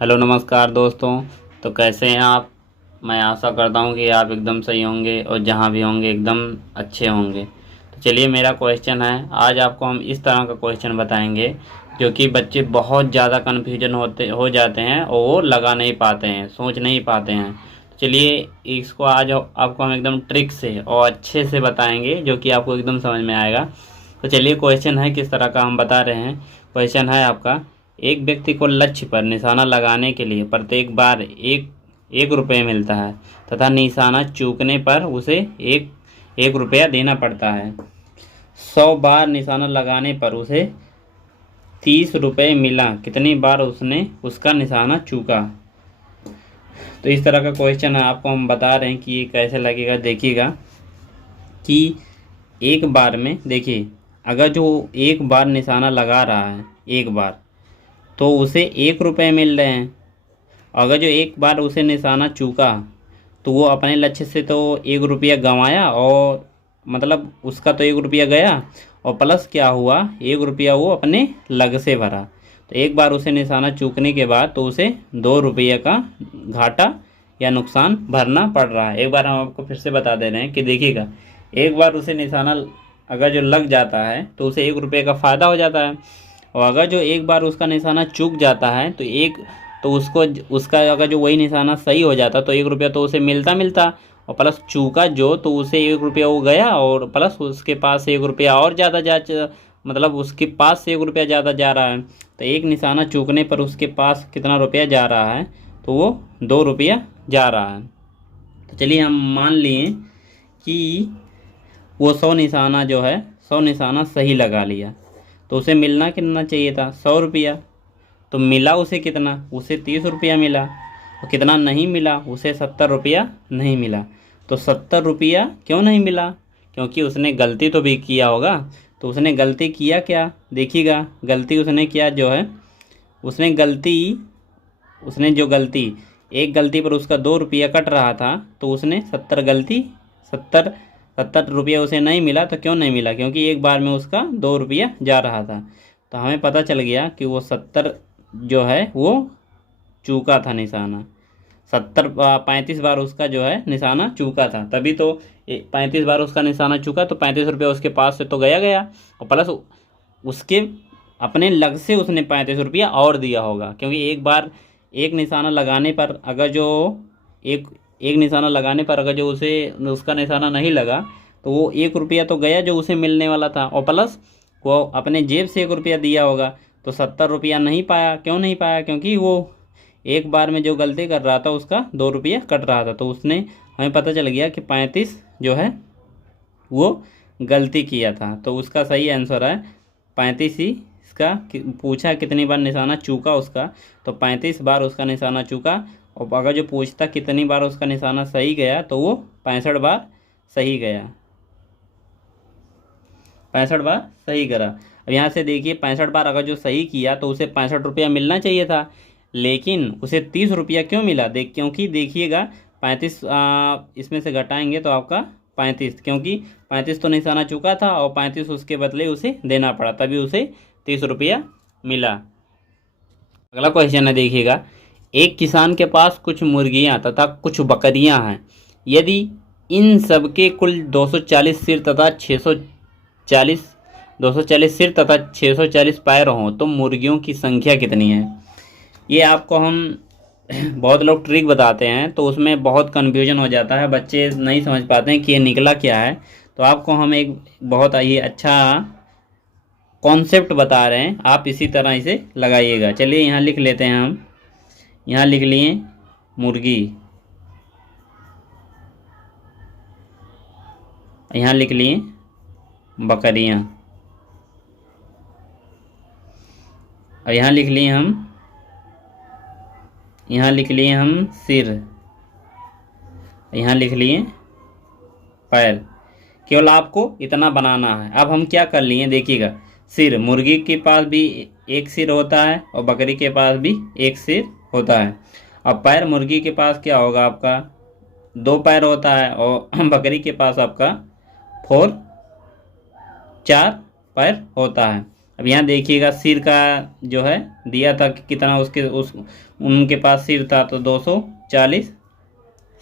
Hello नमस्कार दोस्तों। तो कैसे हैं आप। मैं आशा करता हूं कि आप एकदम सही होंगे और जहां भी होंगे एकदम अच्छे होंगे। तो चलिए मेरा क्वेश्चन है, आज आपको हम इस तरह का क्वेश्चन बताएंगे जो कि बच्चे बहुत ज़्यादा कन्फ्यूजन होते हो जाते हैं और वो लगा नहीं पाते हैं, सोच नहीं पाते हैं। तो चलिए इसको आज आपको हम एकदम ट्रिक से और अच्छे से बताएंगे जो कि आपको एकदम समझ में आएगा। तो चलिए क्वेश्चन है किस तरह का हम बता रहे हैं। क्वेश्चन है आपका, एक व्यक्ति को लक्ष्य पर निशाना लगाने के लिए प्रत्येक बार एक एक रुपये मिलता है तथा निशाना चूकने पर उसे एक एक रुपया देना पड़ता है। 100 बार निशाना लगाने पर उसे 30 रुपये मिला, कितनी बार उसने उसका निशाना चूका। तो इस तरह का क्वेश्चन है, आपको हम बता रहे हैं कि ये कैसे लगेगा। देखिएगा कि एक बार में देखिए, अगर जो एक बार निशाना लगा रहा है एक बार, तो उसे 1 रुपये मिल रहे हैं। अगर जो एक बार उसे निशाना चूका तो वो अपने लक्ष्य से तो 1 रुपया गंवाया, और मतलब उसका तो 1 रुपया गया और प्लस क्या हुआ, 1 रुपया वो अपने लग से भरा। तो एक बार उसे निशाना चूकने के बाद तो उसे 2 रुपये का घाटा या नुकसान भरना पड़ रहा है। एक बार हम आपको फिर से बता दे रहे हैं कि देखिएगा, एक बार उसे निशाना अगर जो लग जाता है तो उसे 1 रुपये का फ़ायदा हो जाता है, और अगर जो एक बार उसका निशाना चूक जाता है तो उसको उसका अगर जो वही निशाना सही हो जाता तो 1 रुपया तो उसे मिलता मिलता, और प्लस चूका जो तो उसे 1 रुपया वो गया, और प्लस उसके पास से 1 रुपया और ज़्यादा मतलब उसके पास से 1 रुपया ज़्यादा जा रहा है। तो एक निशाना चूकने पर उसके पास कितना रुपया जा रहा है, तो वो 2 रुपया जा रहा है। तो चलिए हम मान लिए कि वो 100 निशाना जो है 100 निशाना सही लगा लिया, तो उसे मिलना कितना चाहिए था, 100 रुपया। तो मिला उसे कितना, उसे 30 रुपया मिला। और कितना नहीं मिला, उसे 70 रुपया नहीं मिला। तो 70 रुपया क्यों नहीं मिला, क्योंकि उसने गलती तो भी किया होगा। तो उसने गलती किया क्या, देखिएगा गलती उसने किया जो है, उसने गलती उसने जो गलती एक गलती पर उसका 2 रुपया कट रहा था, तो उसने 70 सत्तर रुपया उसे नहीं मिला। तो क्यों नहीं मिला, क्योंकि एक बार में उसका 2 रुपया जा रहा था। तो हमें पता चल गया कि वो 70 जो है वो चूका था निशाना। 35 बार उसका जो है निशाना चूका था, तभी तो 35 बार उसका निशाना चूका, तो 35 रुपया उसके पास से तो गया गया, और प्लस उसके अपने लग से उसने 35 रुपया और दिया होगा। क्योंकि एक बार एक निशाना लगाने पर अगर जो एक एक निशाना लगाने पर अगर जो उसे उसका निशाना नहीं लगा, तो वो 1 रुपया तो गया जो उसे मिलने वाला था, और प्लस वो अपने जेब से 1 रुपया दिया होगा। तो 70 रुपया नहीं पाया, क्यों नहीं पाया, क्योंकि वो एक बार में जो गलती कर रहा था उसका 2 रुपया कट रहा था। तो उसने हमें पता चल गया कि 35 जो है वो गलती किया था। तो उसका सही आंसर है 35 ही। इसका पूछा कितनी बार निशाना चूका उसका, तो 35 बार उसका निशाना चूका। और अगर जो पूछता कितनी बार उसका निशाना सही गया, तो वो 65 बार सही गया, 65 बार सही करा। अब यहाँ से देखिए 65 बार अगर जो सही किया तो उसे 65 रुपया मिलना चाहिए था, लेकिन उसे 30 रुपया क्यों मिला, क्योंकि देखिएगा 35 इसमें से घटाएंगे तो आपका 35, क्योंकि 35 तो निशाना चुका था और 35 उसके बदले उसे देना पड़ा, तभी उसे 30 रुपया मिला। अगला क्वेश्चन है, देखिएगा, एक किसान के पास कुछ मुर्गियां तथा कुछ बकरियां हैं। यदि इन सबके कुल 240 सिर तथा 640 240 सिर तथा 640 पैर हों तो मुर्गियों की संख्या कितनी है। ये आपको हम बहुत लोग ट्रिक बताते हैं तो उसमें बहुत कन्फ्यूजन हो जाता है, बच्चे नहीं समझ पाते हैं कि ये निकला क्या है। तो आपको हम एक बहुत ही अच्छा कॉन्सेप्ट बता रहे हैं, आप इसी तरह इसे लगाइएगा। चलिए यहाँ लिख लेते हैं हम, यहाँ लिख लिए मुर्गी, यहाँ लिख लिए बकरियाँ, और यहाँ लिख लिए हम सिर, यहाँ लिख लिए पैर। केवल आपको इतना बनाना है। अब हम क्या कर लिए, देखिएगा, सिर, मुर्गी के पास भी एक सिर होता है और बकरी के पास भी एक सिर होता है। अब पैर, मुर्गी के पास क्या होगा, आपका 2 पैर होता है, और बकरी के पास आपका 4 पैर होता है। अब यहाँ देखिएगा सिर का जो है दिया था कि कितना उनके पास सिर था, तो 240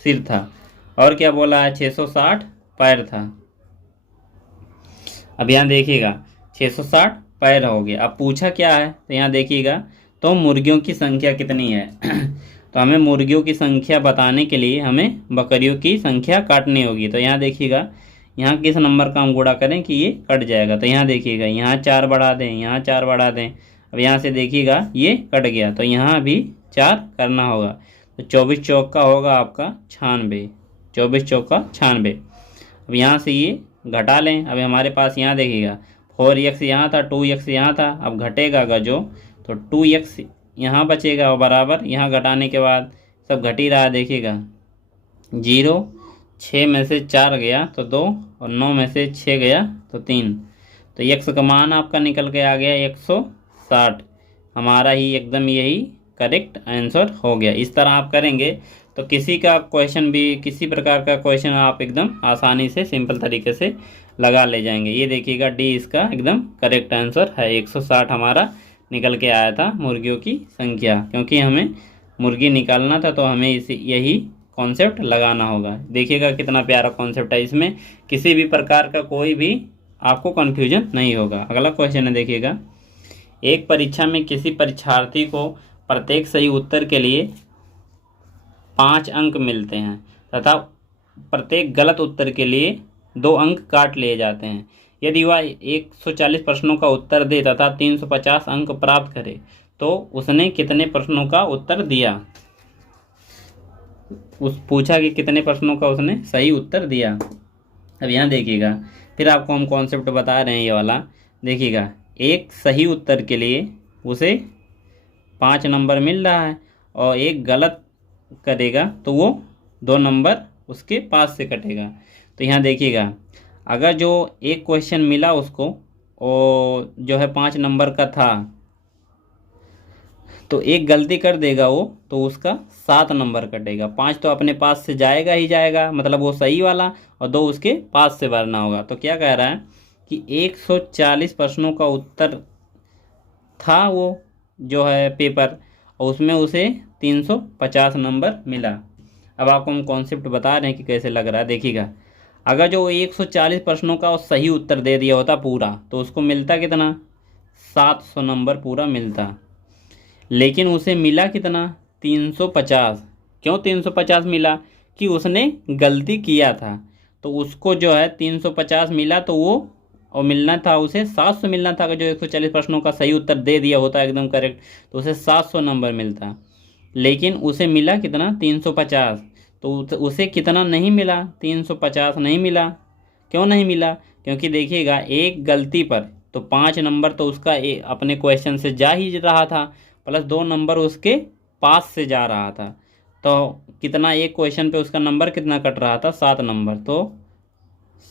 सिर था। और क्या बोला है, 660 पैर था। अब यहाँ देखिएगा 660 पैर हो गया। अब पूछा क्या है, तो यहाँ देखिएगा तो मुर्गियों की संख्या कितनी है। तो हमें मुर्गियों की संख्या बताने के लिए हमें बकरियों की संख्या काटनी होगी। तो यहाँ देखिएगा यहाँ किस नंबर का हम गुणा करें कि ये कट जाएगा। तो यहाँ देखिएगा यहाँ 4 बढ़ा दें, यहाँ 4 बढ़ा दें। अब यहाँ से देखिएगा ये कट गया, तो यहाँ भी 4 करना होगा। तो 24 चौक का होगा आपका 96, 24 चौक का 96। अब यहाँ से ये घटा लें। अब हमारे पास यहाँ देखिएगा 4x यहाँ था, 2x यहाँ था। अब घटेगा अगर जो, तो 2x यहाँ बचेगा और बराबर यहाँ घटाने के बाद सब घट ही रहा। देखिएगा 0, 6 में से 4 गया तो 2, और 9 में से 6 गया तो 3। तो x का मान आपका निकल के आ गया 160। हमारा ही एकदम यही करेक्ट आंसर हो गया। इस तरह आप करेंगे तो किसी का क्वेश्चन भी, किसी प्रकार का क्वेश्चन आप एकदम आसानी से सिंपल तरीके से लगा ले जाएंगे। ये देखिएगा डी इसका एकदम करेक्ट आंसर है। 160 हमारा निकल के आया था मुर्गियों की संख्या, क्योंकि हमें मुर्गी निकालना था तो हमें यही कॉन्सेप्ट लगाना होगा। देखिएगा कितना प्यारा कॉन्सेप्ट है, इसमें किसी भी प्रकार का कोई भी आपको कन्फ्यूजन नहीं होगा। अगला क्वेश्चन है देखिएगा, एक परीक्षा में किसी परीक्षार्थी को प्रत्येक सही उत्तर के लिए 5 अंक मिलते हैं तथा प्रत्येक गलत उत्तर के लिए 2 अंक काट लिए जाते हैं। यदि वह 140 प्रश्नों का उत्तर दे तथा 350 अंक प्राप्त करे तो उसने कितने प्रश्नों का उत्तर दिया। पूछा कि कितने प्रश्नों का उसने सही उत्तर दिया। अब यहाँ देखिएगा फिर आपको हम कॉन्सेप्ट बता रहे हैं ये वाला। देखिएगा एक सही उत्तर के लिए उसे 5 नंबर मिल रहा है, और एक गलत करेगा तो वो 2 नंबर उसके पास से कटेगा। तो यहाँ देखिएगा अगर जो एक क्वेश्चन मिला उसको और जो है 5 नंबर का था, तो एक गलती कर देगा वो, तो उसका 7 नंबर कटेगा। 5 तो अपने पास से जाएगा ही जाएगा, मतलब वो सही वाला, और 2 उसके पास से भरना होगा। तो क्या कह रहा है कि 140 प्रश्नों का उत्तर था वो जो है पेपर, और उसमें उसे 350 नंबर मिला। अब आपको हम कॉन्सेप्ट बता रहे हैं कि कैसे लग रहा है। देखिएगा अगर जो 140 प्रश्नों का सही उत्तर दे दिया होता पूरा, तो उसको मिलता कितना, 700 नंबर पूरा मिलता। लेकिन उसे मिला कितना, 350। क्यों 350 मिला, कि उसने गलती किया था, तो उसको जो है 350 मिला, तो वो और मिलना था उसे 700 मिलना था। अगर जो 140 प्रश्नों का सही उत्तर दे दिया होता एकदम करेक्ट, तो उसे 700 नंबर मिलता। लेकिन उसे मिला कितना, 350। तो उसे कितना नहीं मिला, 350 नहीं मिला। क्यों नहीं मिला, क्योंकि देखिएगा एक गलती पर तो 5 नंबर तो उसका अपने क्वेश्चन से जा ही रहा था, प्लस 2 नंबर उसके पास से जा रहा था। तो कितना, एक क्वेश्चन पे उसका नंबर कितना कट रहा था, 7 नंबर। तो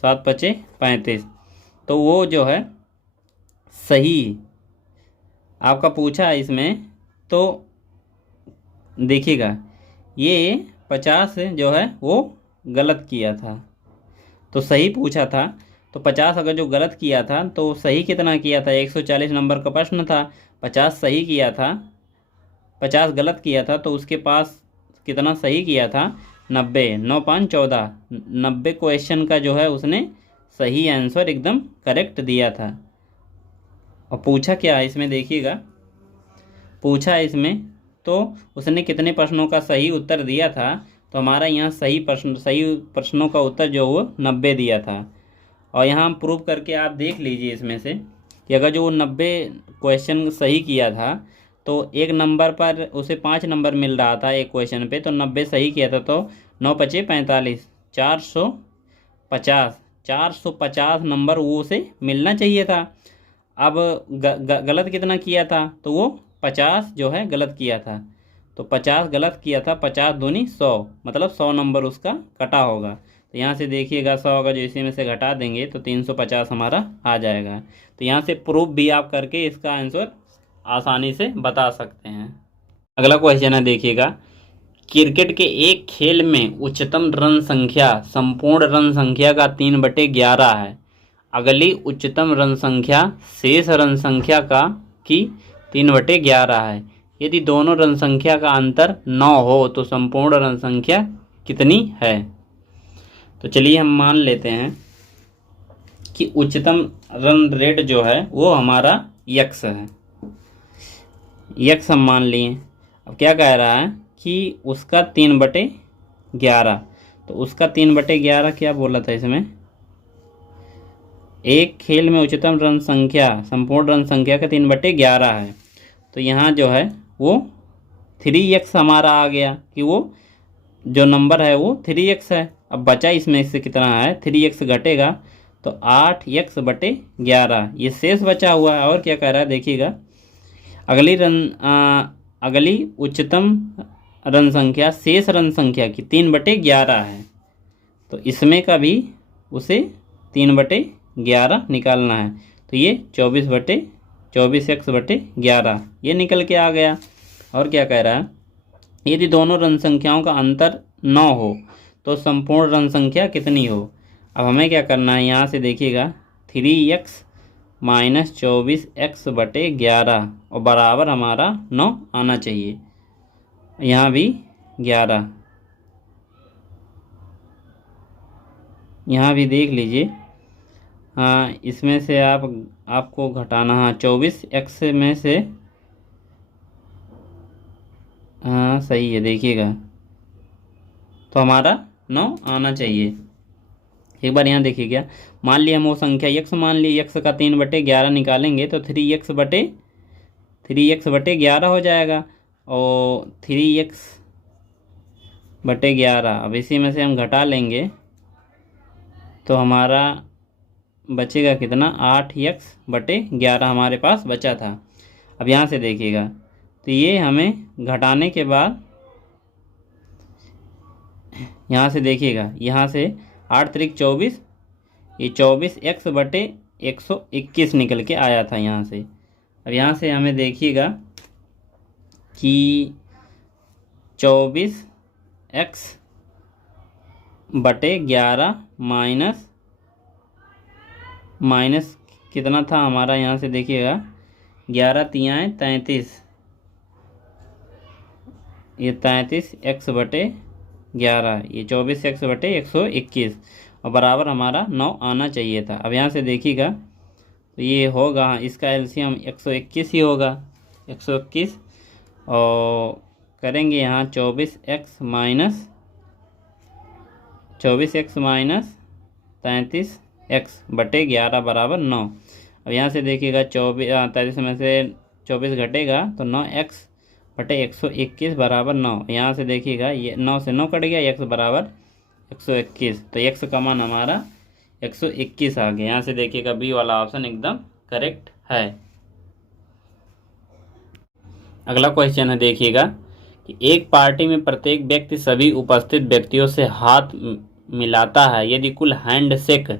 7 पचे 35। तो वो जो है सही आपका पूछा है इसमें। तो देखिएगा ये 50 जो है वो गलत किया था, तो सही पूछा था। तो 50 अगर जो गलत किया था तो सही कितना किया था, 140 नंबर का प्रश्न था, 50 सही किया था, 50 गलत किया था, तो उसके पास कितना सही किया था, 90। 9 5 14, 90 क्वेश्चन का जो है उसने सही आंसर एकदम करेक्ट दिया था। और पूछा क्या है इसमें, देखिएगा पूछा है इसमें तो उसने कितने प्रश्नों का सही उत्तर दिया था। तो हमारा यहाँ सही प्रश्नों का उत्तर जो वो 90 दिया था। और यहाँ हम प्रूव करके आप देख लीजिए इसमें से कि अगर जो 90 क्वेश्चन सही किया था, तो एक नंबर पर उसे 5 नंबर मिल रहा था एक क्वेश्चन पे, तो 90 सही किया था, तो 9 पचे 45, 450 नंबर वो उसे मिलना चाहिए था। अब गलत कितना किया था, तो वो 50 जो है गलत किया था, तो 50 गलत किया था, 50 दूनी 100, मतलब 100 नंबर उसका कटा होगा। तो यहाँ से देखिएगा 100 अगर जो इसी में से घटा देंगे तो 350 हमारा आ जाएगा। तो यहाँ से प्रूफ भी आप करके इसका आंसर आसानी से बता सकते हैं। अगला क्वेश्चन है देखिएगा, क्रिकेट के एक खेल में उच्चतम रन संख्या संपूर्ण रन संख्या का 3/11 है। अगली उच्चतम ऋण संख्या शेष ऋण संख्या का की 3/11 है। यदि दोनों ऋण संख्या का अंतर 9 हो तो संपूर्ण ऋण संख्या कितनी है। तो चलिए हम मान लेते हैं कि उच्चतम ऋण रेट जो है वो हमारा x है। x हम मान लिए। अब क्या कह रहा है कि उसका 3/11, तो उसका 3/11 क्या बोला था इसमें, एक खेल में उच्चतम ऋण संख्या संपूर्ण ऋण संख्या का 3/11 है। तो यहाँ जो है वो 3x हमारा आ गया कि वो जो नंबर है वो 3x है। अब बचा इसमें से कितना है, 3x घटेगा तो 8x/11 ये शेष बचा हुआ है। और क्या कह रहा है देखिएगा, अगली उच्चतम ऋण संख्या शेष ऋण संख्या की 3/11 है। तो इसमें का भी उसे 3/11 निकालना है। तो ये 24x/11 ये निकल के आ गया। और क्या कह रहा है, यदि दोनों ऋण संख्याओं का अंतर 9 हो तो संपूर्ण ऋण संख्या कितनी हो। अब हमें क्या करना है, यहाँ से देखिएगा 3x - 24x/11 और बराबर हमारा 9 आना चाहिए। यहाँ भी 11, यहाँ भी देख लीजिए। हाँ, इसमें से आपको घटाना, हाँ 24x में से, हाँ सही है देखिएगा, तो हमारा 9 आना चाहिए। एक बार यहाँ देखिए, क्या मान लिया हम वो संख्या x मान ली, x का 3/11 निकालेंगे तो 3x/11 हो जाएगा। और 3x/11 अब इसी में से हम घटा लेंगे तो हमारा बचेगा कितना, 8x/11 हमारे पास बचा था। अब यहाँ से देखिएगा तो ये हमें घटाने के बाद यहाँ से देखिएगा, यहाँ से 8 त्रिक 24, ये 24x/121 निकल के आया था यहाँ से। अब यहाँ से हमें देखिएगा कि 24x/11 माइनस कितना था हमारा, यहाँ से देखिएगा 11 तियाएँ 33, ये 33x/11, ये 24x/121 और बराबर हमारा 9 आना चाहिए था। अब यहाँ से देखिएगा तो ये होगा, इसका एलसीएम 121 ही होगा, 121 और करेंगे यहाँ 24x माइनस 33x/11 बराबर 9। अब यहाँ से देखिएगा 33 में से 24 घटेगा तो 9x/121 बराबर 9। यहाँ से देखिएगा ये 9 से 9 कट गया, x बराबर 121, तो x का मान हमारा 121 आ गया। यहाँ से देखिएगा बी वाला ऑप्शन एकदम करेक्ट है। अगला क्वेश्चन है, देखिएगा कि एक पार्टी में प्रत्येक व्यक्ति सभी उपस्थित व्यक्तियों से हाथ मिलाता है। यदि कुल हैंडशेक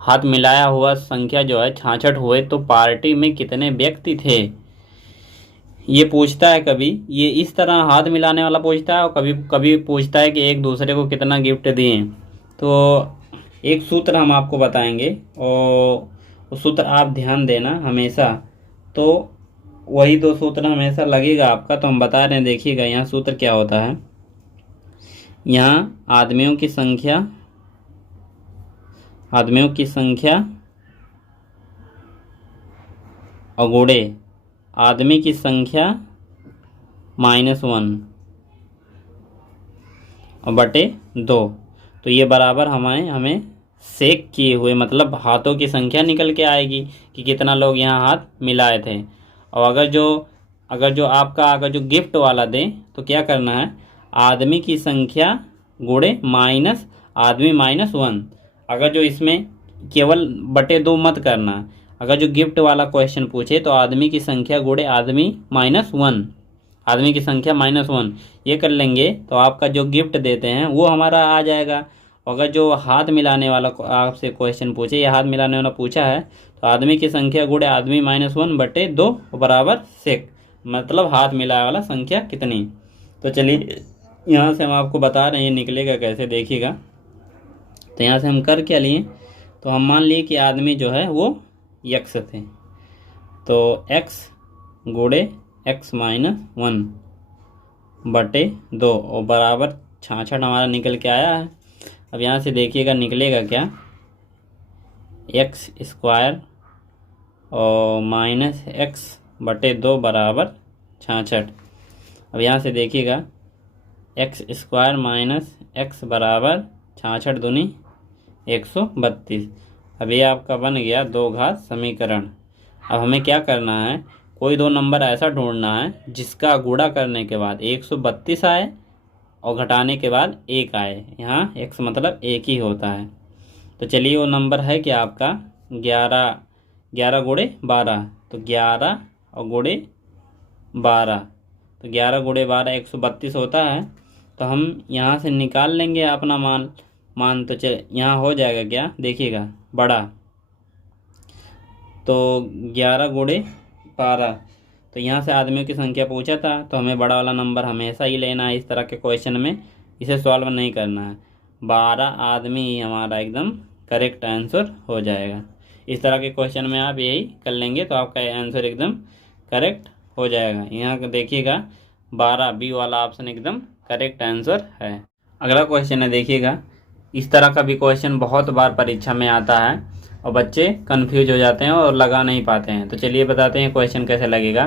हाथ मिलाया हुआ संख्या जो है 66 हुए तो पार्टी में कितने व्यक्ति थे। ये पूछता है, कभी ये इस तरह हाथ मिलाने वाला पूछता है और कभी कभी पूछता है कि एक दूसरे को कितना गिफ्ट दिए। तो एक सूत्र हम आपको बताएंगे और उस सूत्र आप ध्यान देना हमेशा, तो वही 2 सूत्र हमेशा लगेगा आपका। तो हम बता रहे हैं, देखिएगा यहाँ सूत्र क्या होता है। यहाँ आदमियों की संख्या और गुणे आदमी की संख्या -1 और बटे 2, तो ये बराबर हमें सेक किए हुए मतलब हाथों की संख्या निकल के आएगी कि कितना लोग यहाँ हाथ मिलाए थे। और अगर जो गिफ्ट वाला दे तो क्या करना है, आदमी की संख्या गुणे माइनस आदमी -1। अगर जो इसमें केवल बटे 2 मत करना, अगर जो गिफ्ट वाला क्वेश्चन पूछे तो आदमी की संख्या गुणे आदमी -1, आदमी की संख्या -1 ये कर लेंगे तो आपका जो गिफ्ट देते हैं वो हमारा आ जाएगा। अगर जो हाथ मिलाने वाला आपसे क्वेश्चन पूछे, या हाथ मिलाने वाला पूछा है तो आदमी की संख्या गुणे आदमी -1 बटे 2 बराबर सेक, मतलब हाथ मिलाने वाला संख्या कितनी। तो चलिए यहाँ से हम आपको बता रहे हैं ये निकलेगा कैसे, देखिएगा। तो यहाँ से हम कर क्या लिए, तो हम मान लिए कि आदमी जो है वो यक्स थे, तो x गुणे x माइनस 1 बटे 2 और बराबर 66 हमारा निकल के आया है। अब यहाँ से देखिएगा निकलेगा क्या, एक्स स्क्वायर और माइनस एक्स बटे 2 बराबर 66। अब यहाँ से देखिएगा एक्स स्क्वायर माइनस एक्स बराबर 66 दूनी 132। अब ये आपका बन गया दो घात समीकरण। अब हमें क्या करना है, कोई दो नंबर ऐसा ढूंढना है जिसका गुणा करने के बाद 132 आए और घटाने के बाद 1 आए। यहाँ x मतलब 1 ही होता है। तो चलिए वो नंबर है कि आपका 11 गुणे 12, तो 11 और गुणे 12, तो 11 गुणे 12 132 होता है। तो हम यहाँ से निकाल लेंगे अपना मान तो यहाँ हो जाएगा क्या, देखिएगा बड़ा, तो 11 गुणे 12, तो यहाँ से आदमियों की संख्या पूछा था तो हमें बड़ा वाला नंबर हमेशा ही लेना है। इस तरह के क्वेश्चन में इसे सॉल्व नहीं करना है। 12 आदमी ही हमारा एकदम करेक्ट आंसर हो जाएगा। इस तरह के क्वेश्चन में आप यही कर लेंगे तो आपका आंसर एकदम करेक्ट हो जाएगा। यहाँ देखिएगा 12 बी वाला ऑप्शन एकदम करेक्ट आंसर है। अगला क्वेश्चन है, देखिएगा इस तरह का भी क्वेश्चन बहुत बार परीक्षा में आता है और बच्चे कंफ्यूज हो जाते हैं और लगा नहीं पाते हैं। तो चलिए बताते हैं क्वेश्चन कैसे लगेगा।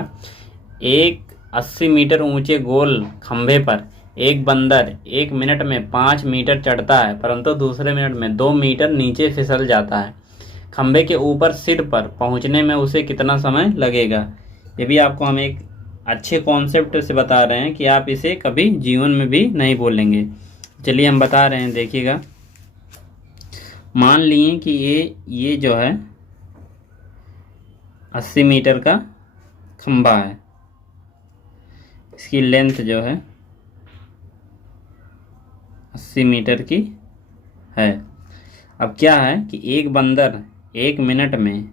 एक 80 मीटर ऊंचे गोल खंभे पर एक बंदर 1 मिनट में 5 मीटर चढ़ता है, परंतु दूसरे मिनट में 2 मीटर नीचे फिसल जाता है। खंभे के ऊपर सिर पर पहुंचने में उसे कितना समय लगेगा। ये भी आपको हम एक अच्छे कॉन्सेप्ट से बता रहे हैं कि आप इसे कभी जीवन में भी नहीं भूलेंगे। चलिए हम बता रहे हैं, देखिएगा मान लिए कि ये जो है 80 मीटर का खंभा है, इसकी लेंथ जो है 80 मीटर की है। अब क्या है कि एक बंदर 1 मिनट में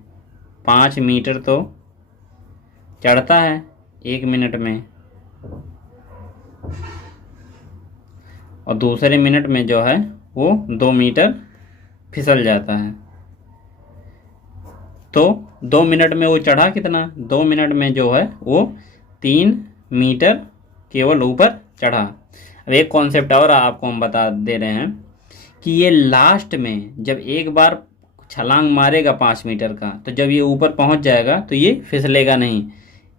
5 मीटर तो चढ़ता है 1 मिनट में, और दूसरे मिनट में जो है वो 2 मीटर फिसल जाता है। तो 2 मिनट में वो चढ़ा कितना, 2 मिनट में जो है वो 3 मीटर केवल ऊपर चढ़ा। अब एक कॉन्सेप्ट और आपको हम बता दे रहे हैं कि ये लास्ट में जब एक बार छलांग मारेगा 5 मीटर का, तो जब ये ऊपर पहुंच जाएगा तो ये फिसलेगा नहीं।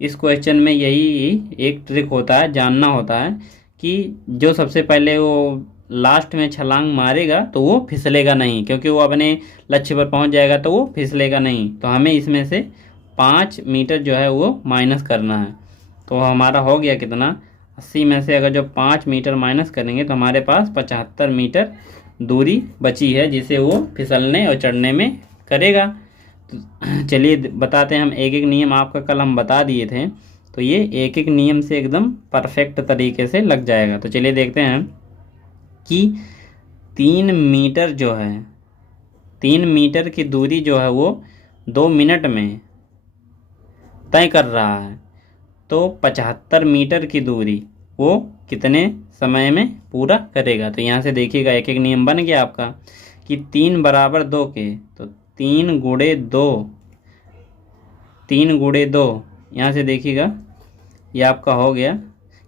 इस क्वेश्चन में यही एक ट्रिक होता है, जानना होता है कि जो सबसे पहले वो लास्ट में छलांग मारेगा तो वो फिसलेगा नहीं, क्योंकि वो अपने लक्ष्य पर पहुंच जाएगा तो वो फिसलेगा नहीं। तो हमें इसमें से 5 मीटर जो है वो माइनस करना है। तो हमारा हो गया कितना, 80 में से अगर जो 5 मीटर माइनस करेंगे तो हमारे पास 75 मीटर दूरी बची है जिसे वो फिसलने और चढ़ने में करेगा। तो चलिए बताते हैं हम एक एक नियम, आपका कल हम बता दिए थे, तो ये एक एक नियम से एकदम परफेक्ट तरीके से लग जाएगा। तो चलिए देखते हैं कि 3 मीटर जो है, 3 मीटर की दूरी जो है वो 2 मिनट में तय कर रहा है, तो 75 मीटर की दूरी वो कितने समय में पूरा करेगा। तो यहाँ से देखिएगा एक एक नियम बन गया आपका कि 3 बराबर 2 के, तो 3 गुणे 2, यहाँ से देखिएगा ये आपका हो गया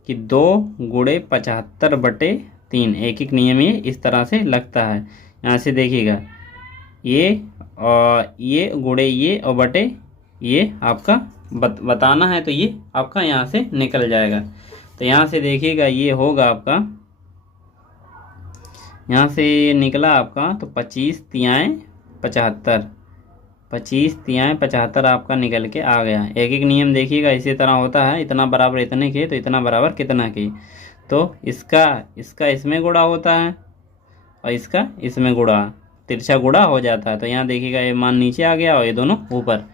कि 2 गुणे 75 बटे 3। एक एक नियम ये इस तरह से लगता है। यहाँ से देखिएगा ये गुणे ये और बटे ये आपका बताना है, तो ये आपका यहाँ से निकल जाएगा। तो यहाँ से देखिएगा ये होगा आपका, यहाँ से ये निकला आपका, तो 25 तियाएँ 75, 25 तियाएँ 75 आपका निकल के आ गया। एक एक नियम देखिएगा इसी तरह होता है, इतना बराबर इतने के तो इतना बराबर कितना के, तो इसका इसमें गुणा होता है और इसका इसमें गुणा, तिरछा गुणा हो जाता है। तो यहाँ देखिएगा ये मान नीचे आ गया और ये दोनों ऊपर,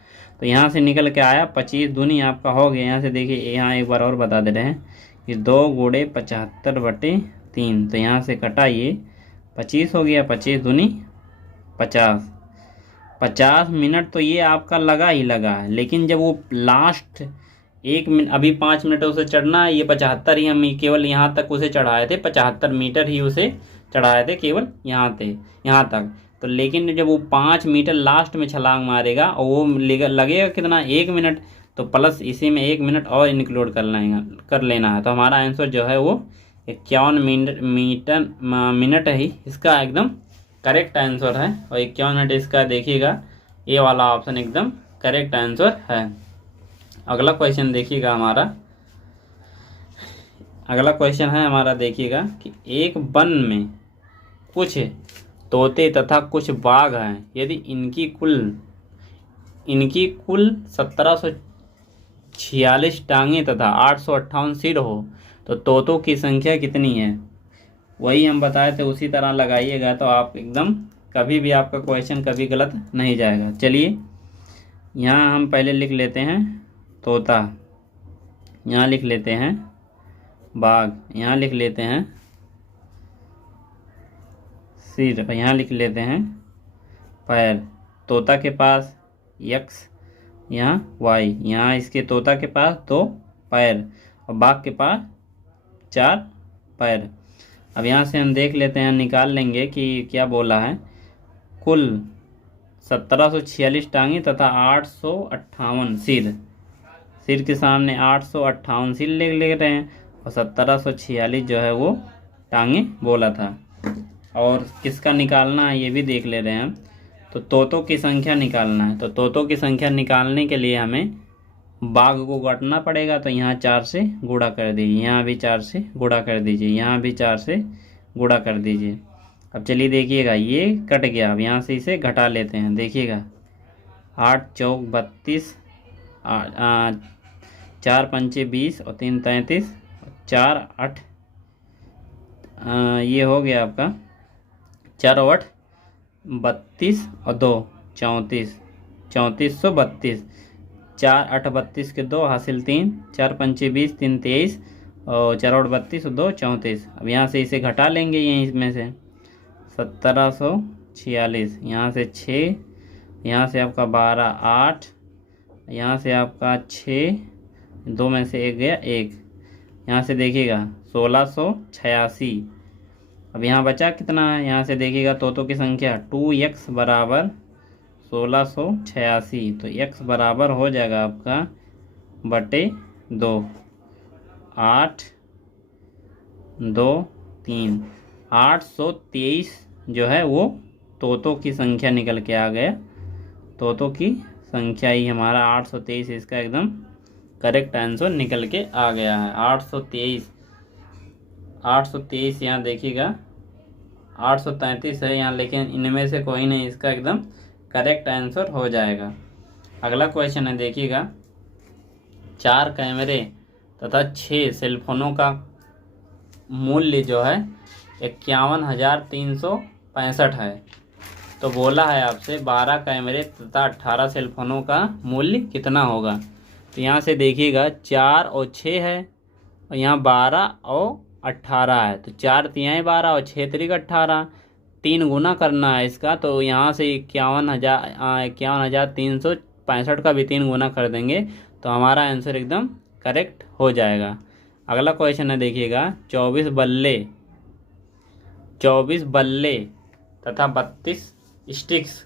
तो यहाँ से निकल के आया 25 दूनी आपका हो गया। यहाँ से देखिए यहाँ एक बार और बता दे रहे हैं कि 2 गुणे 75 बटे 3, तो यहाँ से कटा ये 25 हो गया, 25 दूनी 50 मिनट तो ये आपका लगा ही लगा है। लेकिन जब वो लास्ट 1 मिनट, अभी 5 मिनट उसे चढ़ना है, ये 75 ही हम केवल यहाँ तक उसे चढ़ाए थे, 75 मीटर ही उसे चढ़ाए थे केवल यहाँ तक। तो लेकिन जब वो 5 मीटर लास्ट में छलांग मारेगा और वो लगेगा कितना 1 मिनट, तो प्लस इसी में 1 मिनट और इंक्लूड कर लेना है। तो हमारा आंसर जो है वो 51 मिनट ही इसका एकदम करेक्ट आंसर है। और 51 मिनट इसका देखिएगा, ये वाला ऑप्शन एकदम करेक्ट आंसर है। अगला क्वेश्चन देखिएगा हमारा, अगला क्वेश्चन है हमारा देखिएगा कि एक वन में कुछ तोते तथा कुछ बाघ हैं, यदि इनकी कुल 1746 टांगें तथा 858 सिर हो तो तोतों की संख्या कितनी है। वही हम बताए थे, उसी तरह लगाइएगा तो आप एकदम कभी भी आपका क्वेश्चन कभी गलत नहीं जाएगा। चलिए यहाँ हम पहले लिख लेते हैं तोता, यहाँ लिख लेते हैं बाघ, यहाँ लिख लेते हैं सिर, यहाँ लिख लेते हैं पैर। तोता के पास x, यहाँ y, यहाँ इसके तोता के पास 2 पैर और बाघ के पास 4 पैर। अब यहाँ से हम देख लेते हैं, निकाल लेंगे कि क्या बोला है। कुल 1746 टांगे तथा 858 सिर के सामने 858 सिर ले रहे हैं और 1746 जो है वो टांगे बोला था। और किसका निकालना है ये भी देख ले रहे हैं हम। तो तोतों की संख्या निकालना है। तो तोतों की संख्या निकालने के लिए हमें बाघ को काटना पड़ेगा। तो यहाँ 4 से गुणा कर दीजिए, यहाँ भी 4 से गुणा कर दीजिए, यहाँ भी 4 से गुणा कर दीजिए। अब चलिए देखिएगा ये कट गया। अब यहाँ से इसे घटा लेते हैं। देखिएगा 8 चौक 32, 4 पंचे 20 और 3 33, 4 8 ये हो गया आपका 4 8 32 और 2 34, 3432। 4 8 32 के 2 हासिल 3, 4 पंचे 20, 3 23 और 4 8 32 और 2 34। अब यहाँ से इसे घटा लेंगे, यहीं इसमें से 1746, यहाँ से 6, यहाँ से आपका 12 8, यहाँ से आपका 6, 2 में से 1 गया 1, यहाँ से देखिएगा 1686। अब यहाँ बचा कितना है, यहाँ से देखिएगा तोतों की संख्या 2x बराबर 1686। तो x बराबर हो जाएगा आपका बटे 2, 8 2 3, 823 जो है वो तोतों की संख्या निकल के आ गया। तोतों की संख्या ही हमारा 823 इसका एकदम करेक्ट आंसर निकल के आ गया है। 823 यहाँ देखिएगा 833 है यहाँ, लेकिन इनमें से कोई नहीं इसका एकदम करेक्ट आंसर हो जाएगा। अगला क्वेश्चन है देखिएगा, 4 कैमरे तथा 6 सेलफोनों का मूल्य जो है 51,365 है। तो बोला है आपसे 12 कैमरे तथा 18 सेलफोनों का मूल्य कितना होगा। तो यहाँ से देखिएगा 4 और 6 है और यहाँ 12 और 18 है। तो 4 तिहाई 12 और 6 त्रिक 18, 3 गुना करना है इसका। तो यहाँ से 51,365 का भी 3 गुना कर देंगे तो हमारा आंसर एकदम करेक्ट हो जाएगा। अगला क्वेश्चन है देखिएगा, 24 बल्ले तथा 32 स्टिक्स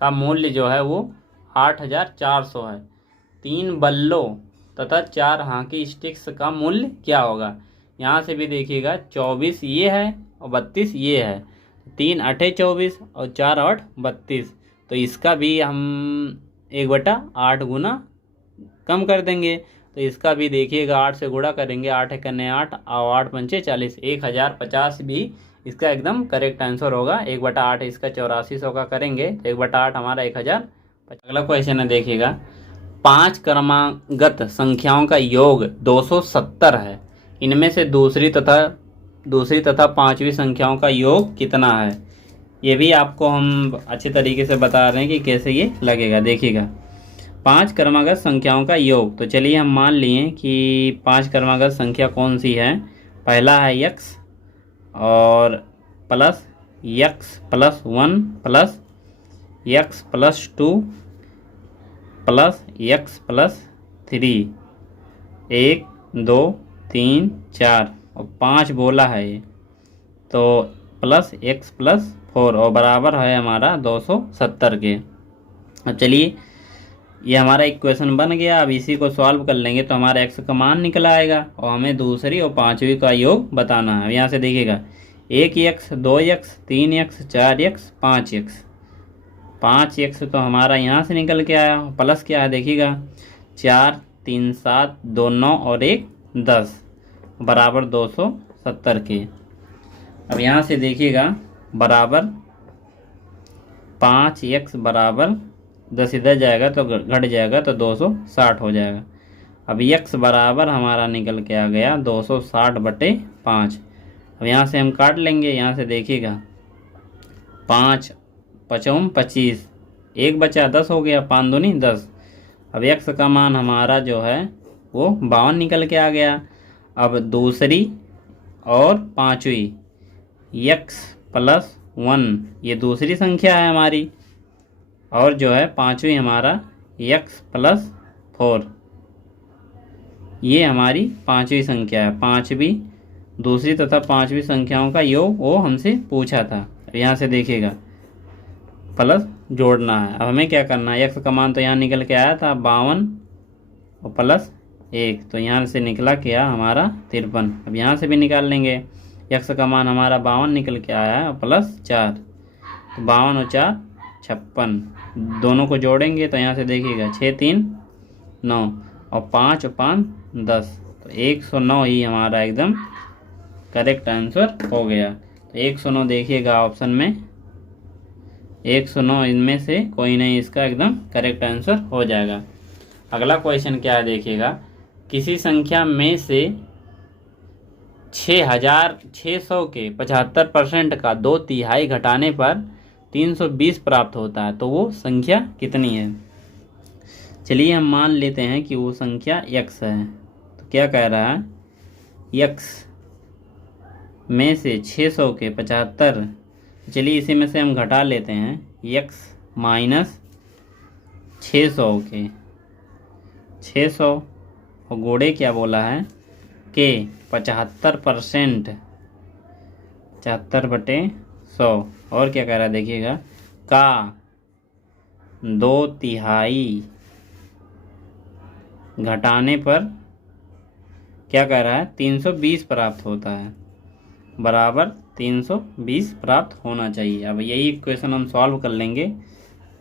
का मूल्य जो है वो 8,400 है। 3 बल्लों तथा 4 हॉकी स्टिक्स का मूल्य क्या होगा। यहाँ से भी देखिएगा 24 ये है और 32 ये है। 3 8 24 और 4 8 32। तो इसका भी हम 1/8 गुना कम कर देंगे। तो इसका भी देखिएगा 8 से गुणा करेंगे, 8 एकने 8 और 8 पंचे 40, 1050 भी इसका एकदम करेक्ट आंसर होगा। 1/8 इसका 8400 का करेंगे तो 1/8 हमारा 1000। अगला क्वेश्चन है देखिएगा, 5 क्रमागत संख्याओं का योग 270 है। इनमें से दूसरी तथा पांचवी संख्याओं का योग कितना है। ये भी आपको हम अच्छे तरीके से बता रहे हैं कि कैसे ये लगेगा। देखिएगा 5 क्रमागत संख्याओं का योग। तो चलिए हम मान लिए कि 5 क्रमागत संख्या कौन सी है। पहला है x और plus x plus 1 plus x plus 2 plus x plus 3, 1 2 3 4 और 5 बोला है ये। तो प्लस एक्स प्लस 4 और बराबर है हमारा 270 के। अब चलिए ये हमारा इक्वेशन बन गया। अब इसी को सॉल्व कर लेंगे तो हमारा एक्स का मान निकल आएगा और हमें दूसरी और पांचवी का योग बताना है। अब यहाँ से देखिएगा 1x 2x 3x 4x 5x। 5x तो हमारा यहाँ से निकल के आया, प्लस क्या है देखिएगा 4 3 7 2 9 और 1 10 बराबर 270 के। अब यहाँ से देखिएगा बराबर 5x बराबर 10 इधर जाएगा तो घट जाएगा तो 260 हो जाएगा। अब x बराबर हमारा निकल के आ गया 260/5। अब यहाँ से हम काट लेंगे। यहाँ से देखिएगा 5 5 25, 1 बचा 10 हो गया, 5 दूनी 10। अब x का मान हमारा जो है वो 52 निकल के आ गया। अब दूसरी और पांचवी x प्लस 1 ये दूसरी संख्या है हमारी, और जो है पांचवी हमारा x प्लस 4 ये हमारी पांचवी संख्या है। पांचवी दूसरी तथा पांचवी संख्याओं का योग वो हमसे पूछा था। अब यहाँ से देखिएगा प्लस जोड़ना है। अब हमें क्या करना है, x का मान तो यहाँ निकल के आया था 52 और प्लस 1 तो यहाँ से निकला क्या हमारा 53। अब यहाँ से भी निकाल लेंगे। x का मान हमारा 52 निकल के आया है और प्लस 4 तो 52 और 4 56। दोनों को जोड़ेंगे तो यहाँ से देखिएगा 6 3 9 और 5 और 5 10 तो 109 ही हमारा एकदम करेक्ट आंसर हो गया। तो 109 देखिएगा ऑप्शन में 109 इनमें से कोई नहीं इसका एकदम करेक्ट आंसर हो जाएगा। अगला क्वेश्चन क्या है देखिएगा, किसी संख्या में से 6600 के 75% का 2/3 घटाने पर 320 प्राप्त होता है तो वो संख्या कितनी है। चलिए हम मान लेते हैं कि वो संख्या x है। तो क्या कह रहा है, x में से 600 के 75, चलिए इसी में से हम घटा लेते हैं x माइनस 600 के 600 और गोड़े क्या बोला है के 75% 75/100 और क्या कह रहा है देखिएगा का 2/3 घटाने पर क्या कह रहा है 320 प्राप्त होता है बराबर 320 प्राप्त होना चाहिए। अब यही इक्वेशन हम सॉल्व कर लेंगे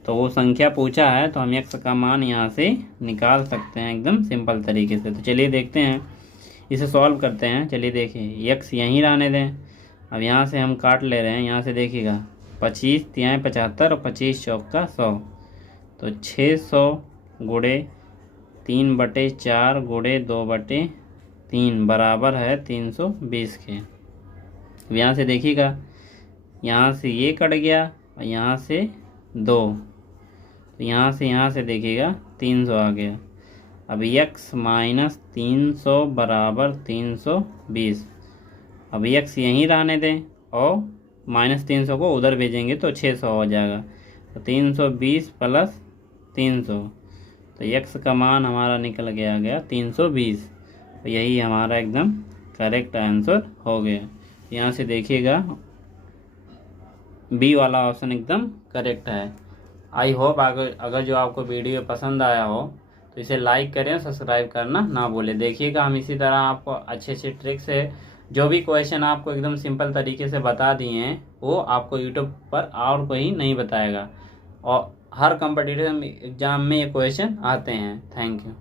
तो वो संख्या पूछा है तो हम x का मान यहाँ से निकाल सकते हैं एकदम सिंपल तरीके से। तो चलिए देखते हैं, इसे सॉल्व करते हैं। चलिए देखिए x यहीं रहने दें। अब यहाँ से हम काट ले रहे हैं। यहाँ से देखिएगा 25 3 75 और 25 चौका 100 तो 600 गुणे 3/4 गुणे 2/3 बराबर है 320 के। अब यहाँ से देखिएगा यहाँ से ये कट गया और यहाँ से 2 तो यहाँ से देखिएगा 300 आ गया। अब x माइनस 300 बराबर 320। अब x यहीं रहने दें और माइनस 300 को उधर भेजेंगे तो 600 हो जाएगा। तो 320 प्लस 300 तो x का मान हमारा निकल गया 320। तो यही हमारा एकदम करेक्ट आंसर हो गया। यहाँ से देखिएगा बी वाला ऑप्शन एकदम करेक्ट है। आई होप अगर जो आपको वीडियो पसंद आया हो तो इसे लाइक करें, सब्सक्राइब करना ना भूलें। देखिएगा हम इसी तरह आपको अच्छे ट्रिक से जो भी क्वेश्चन आपको एकदम सिंपल तरीके से बता दिए हैं वो आपको यूट्यूब पर और कोई नहीं बताएगा और हर कॉम्पिटिटिव एग्जाम में ये क्वेश्चन आते हैं। Thank you.